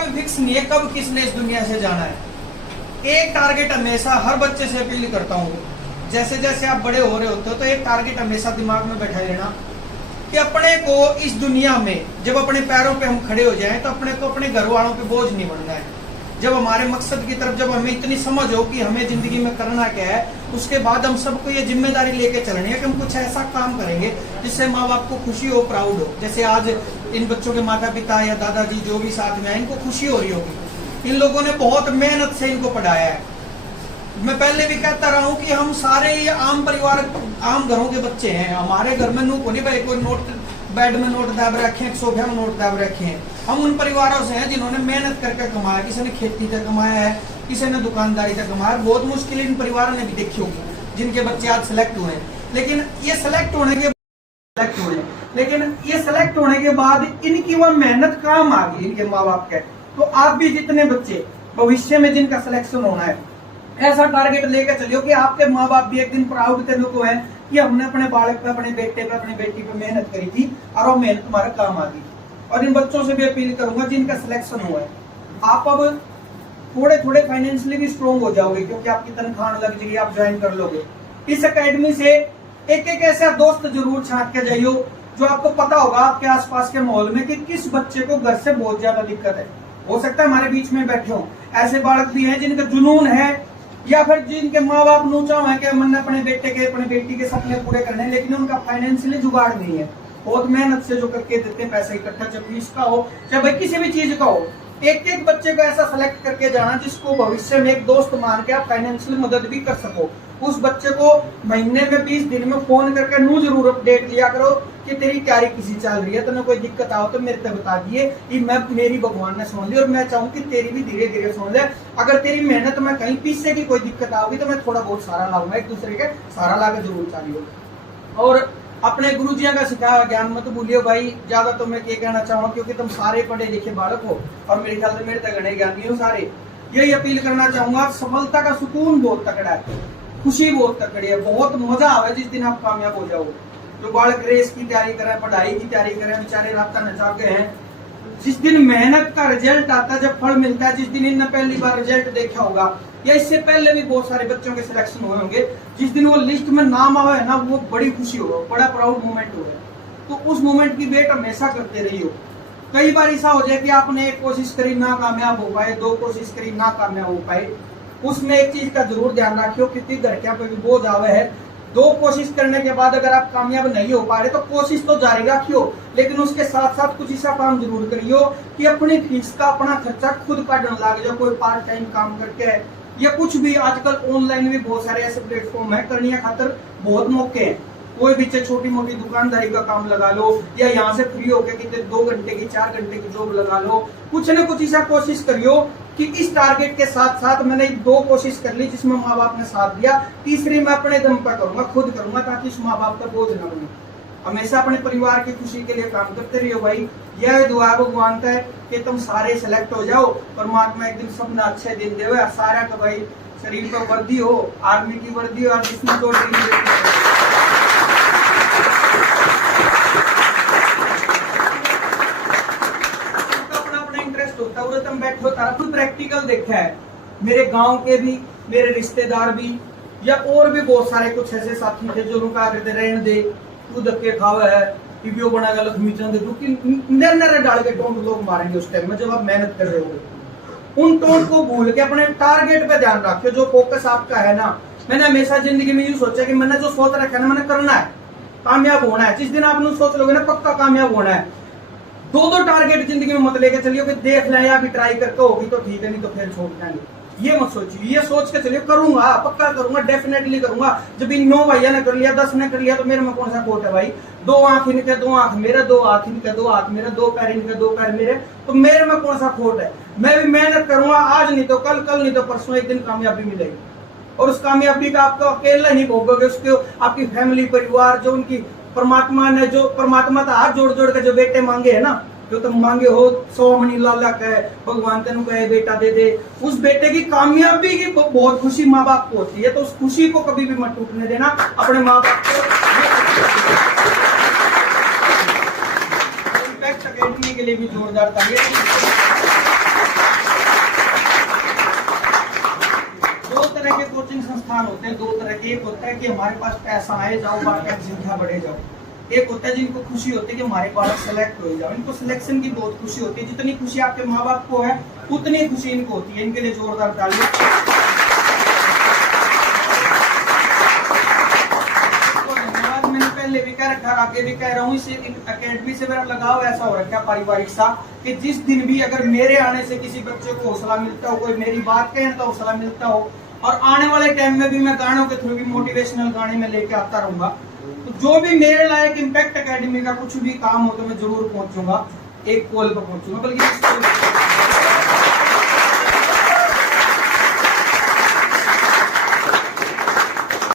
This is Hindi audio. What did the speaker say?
भी फिक्स नहीं है कब किसने इस दुनिया से जाना है। एक टारगेट हमेशा हर बच्चे से अपील करता हूँ, जैसे जैसे आप बड़े हो रहे होते हो तो एक टारगेट हमेशा दिमाग में बैठा लेना कि अपने को इस दुनिया में जब अपने पैरों पे हम खड़े हो जाएं तो अपने को अपने घर वालों पे बोझ नहीं बनना है। जब हमारे मकसद की तरफ जब हमें इतनी समझ हो कि हमें जिंदगी में करना क्या है, उसके बाद हम सबको ये जिम्मेदारी लेके चलनी है कि हम कुछ ऐसा काम करेंगे जिससे माँ बाप को खुशी हो, प्राउड हो। जैसे आज इन बच्चों के माता पिता या दादाजी जो भी साथ में है, इनको खुशी हो रही होगी। इन लोगों ने बहुत मेहनत से इनको पढ़ाया है। मैं पहले भी कहता रहा हूँ कि हम सारे ये आम परिवार, आम घरों के बच्चे हैं। हमारे घर में नूक नहीं भाई कोई नोट बेड में नोट दाब रखे हैं, सोफे में नोट दाब रखे हैं। हम उन परिवारों से हैं जिन्होंने मेहनत करके कमाया, किसी ने खेती से कमाया है, किसी ने दुकानदारी से कमाया। बहुत मुश्किल इन परिवारों ने भी देखी होगी जिनके बच्चे आज सिलेक्ट हुए हैं। लेकिन ये सिलेक्ट होने के बाद इनकी वह मेहनत काम आ गई इनके माँ बाप के। तो आप भी जितने बच्चे भविष्य में जिनका सिलेक्शन होना है, ऐसा टारगेट लेकर चलियो कि आपके माँ बाप भी एक दिन प्राउड करने को है कि हमने अपने बालक पे, अपने बेटे पे, अपनी बेटी पे मेहनत करी थी और वो मेहनत हमारा काम आ गई। और इन बच्चों से भी अपील करूंगा जिनका सिलेक्शन हुआ है, आप अब थोड़े थोड़े फाइनेंशियली भी स्ट्रॉन्ग हो जाओगे क्योंकि आपकी तनख्वाह लग जाएगी, आप ज्वाइन कर लोगे। इस एकेडमी से एक एक ऐसा दोस्त जरूर छांट के जाइयो जो आपको पता होगा आपके आसपास के माहौल में कि किस बच्चे को घर से बहुत ज्यादा दिक्कत है। हो सकता है हमारे बीच में बैठे हो ऐसे बालक भी हैं जिनका जुनून है या फिर जिनके माँ बाप नूचा है कि मैंने अपने बेटे के, अपने बेटी के सपने पूरे करने हैं, लेकिन उनका फाइनेंशियली जुगाड़ नहीं है। बहुत मेहनत से जो करके देते हैं पैसा इकट्ठा, चाहे फीस का हो चाहे भाई किसी भी चीज का हो। एक एक बच्चे को ऐसा सेलेक्ट करके जाना जिसको भविष्य में एक दोस्त मान के आप फाइनेंशियल मदद भी कर सको। उस बच्चे को महीने में 20 दिन में फोन करके नू जरूर अपडेट लिया करो कि तेरी तैयारी किसी चल रही है, तुम्हें कोई दिक्कत आओ तो मेरे से बता दिए कि मैं मेरी भगवान ने सुन ली और मैं चाहूँ कि तेरी भी धीरे धीरे सुन ले। अगर तेरी मेहनत में कहीं पीछे की कोई दिक्कत आओगी तो मैं थोड़ा बहुत सहारा लाऊंगा, एक दूसरे के सहारा ला के जरूर चाहिए। और अपने गुरुजियों का सिखाया ज्ञान मत भूलियो भाई। ज्यादा तो मैं क्या कहना चाहूंगा क्योंकि तुम सारे पढ़े लिखे बालक हो और मेरे ख्याल से मेरे तक गणे ज्ञानी हो सारे। यही अपील करना चाहूंगा, सफलता का सुकून बहुत तकड़ा है, खुशी बहुत तकड़ी है, बहुत मजा आवे जिस दिन आप कामयाब हो जाओगे। जो बालक रेस की तैयारी कर रहे हैं, पढ़ाई की तैयारी कर रहे हैं, बेचारे रास्ता नचा के हैं, जिस दिन मेहनत का रिजल्ट आता है, जब फल मिलता है, जिस दिन इनने पहली बार रिजल्ट देखा होगा या इससे पहले भी बहुत सारे बच्चों के सिलेक्शन हुए होंगे, जिस दिन वो लिस्ट में नाम आवे है ना, वो बड़ी खुशी होगा, बड़ा प्राउड मोमेंट होगा। तो उस मोमेंट की वेट हमेशा करते रहियो। कई बार ऐसा हो जाए कि आपने एक कोशिश करी ना कामयाब हो पाए, दो कोशिश करी ना कामयाब हो पाए, उसमें एक चीज का जरूर ध्यान रखियो कि घर के पे भी बोझ आवे है। दो कोशिश करने के बाद अगर आप कामयाब नहीं हो पा रहे तो कोशिश तो जारी रखियो, लेकिन उसके साथ साथ कुछ ऐसा काम जरूर करियो कि अपनी फीस का अपना खर्चा खुद काटने लग जाओ, कोई पार्ट टाइम काम करके या कुछ भी। आजकल ऑनलाइन भी बहुत सारे ऐसे प्लेटफॉर्म है, करने खातर बहुत मौके हैं। कोई भी छोटी मोटी दुकानदारी का काम लगा लो या यहाँ से फ्री होकर कितने 2 घंटे की 4 घंटे की जॉब लगा लो। कुछ न कुछ ऐसा कोशिश करियो कि इस टारगेट के साथ साथ मैंने 2 कोशिश कर ली जिसमें माँ बाप ने साथ दिया, तीसरी मैं अपने दम पर करूंगा, खुद करूंगा, ताकि इस माँ बाप का बोझ न बने। हमेशा अपने परिवार की खुशी के लिए काम करते रहियो भाई। यह दुआ भगवान है कि तुम सारे सेलेक्ट हो जाओ, परमात्मा एक दिन सबने अच्छे दिन दे सारा का भाई शरीर पर वर्दी हो, आर्मी की वर्दी हो और जिसमें तो बैठो। तारा खुद प्रैक्टिकल देखा है, मेरे गांव के भी, मेरे रिश्तेदार भी या और भी बहुत सारे कुछ ऐसे साथी थे जो उनका कहते रहने दे, तू धक्के खावे है, वीडियो बनाएगा लक्ष्मी चंद, जो कि नरे डाल के टोन लोग मारेंगे उस टाइम में जब आप मेहनत कर रहे हो। उन टोन को भूल के अपने टारगेट पे ध्यान रखियो, जो फोकस आपका है ना। मैंने हमेशा जिंदगी में ये सोचा कि मैंने जो सोच रखा है ना, मैंने करना है, कामयाब होना है। जिस दिन आपने सोच लोगे ना पक्का कामयाब होना है। 2 टारगेट जिंदगी में मत लेके चलियो कि देख लें या अभी ट्राई करके होगी तो ठीक है, नहीं तो फिर छोड़ देंगे। ये मत सोचिए, ये सोच के चलिए करूंगा, पक्का करूंगा, डेफिनेटली करूंगा। जब इन 9 भैया ने कर लिया, 10 ने कर लिया तो मेरे में कौन सा खोट है भाई। 2 आंख इनके, 2 आंख मेरे, 2 हाथ इनके, 2 हाथ मेरे, 2 पैर इनके, 2 पैर मेरे, तो मेरे में कौन सा खोट है। मैं भी मेहनत करूंगा, आज नहीं तो कल, कल नहीं तो परसों, एक दिन कामयाबी मिलेगी। और उस कामयाबी का आपको अकेला नहीं भोगोगे, उसके आपकी फैमिली, परिवार, जो उनकी परमात्मा ने, जो परमात्मा का हाथ जोड़ जोड़ के जो बेटे मांगे है ना, जो तुम मांगे हो 100 मनी लाला कहे, भगवान तेन कहे बेटा दे दे, उस बेटे की कामयाबी की बहुत खुशी माँ बाप को होती है। तो उस खुशी को कभी भी मत टूटने देना अपने माँ बाप को। इम्पैक्ट एकेडमी के लिए भी जोरदार तालियां। इंसान होते हैं दो तरह के। एक होता है कि हमारे पास पैसा आए जाओ, बाकी संख्या बढ़े जाओ। एक होता है जिनको खुशी होती है कि हमारे बालक सेलेक्ट हो जाओ। इनको सिलेक्शन की बहुत खुशी होती है। जितनी खुशी आपके माँ बाप को है उतनी खुशी इनको होती है। इनके लिए जोरदार तालियां। पहले भी कह रखा, आगे भी कह रहा हूँ, इसे एकेडमी से मेरा लगाव ऐसा हो रखा है पारिवारिक सा, कि जिस दिन भी अगर मेरे आने से किसी बच्चे को हौसला मिलता हो, कोई मेरी बात कहे तो हौसला मिलता हो, और आने वाले टाइम में भी मैं गानों के थ्रू भी मोटिवेशनल गाने में लेके आता रहूंगा। तो जो भी मेरे लायक इम्पैक्ट एकेडमी का कुछ भी काम हो तो मैं जरूर पहुंचूंगा, एक कॉल पर पहुंचूंगा। बल्कि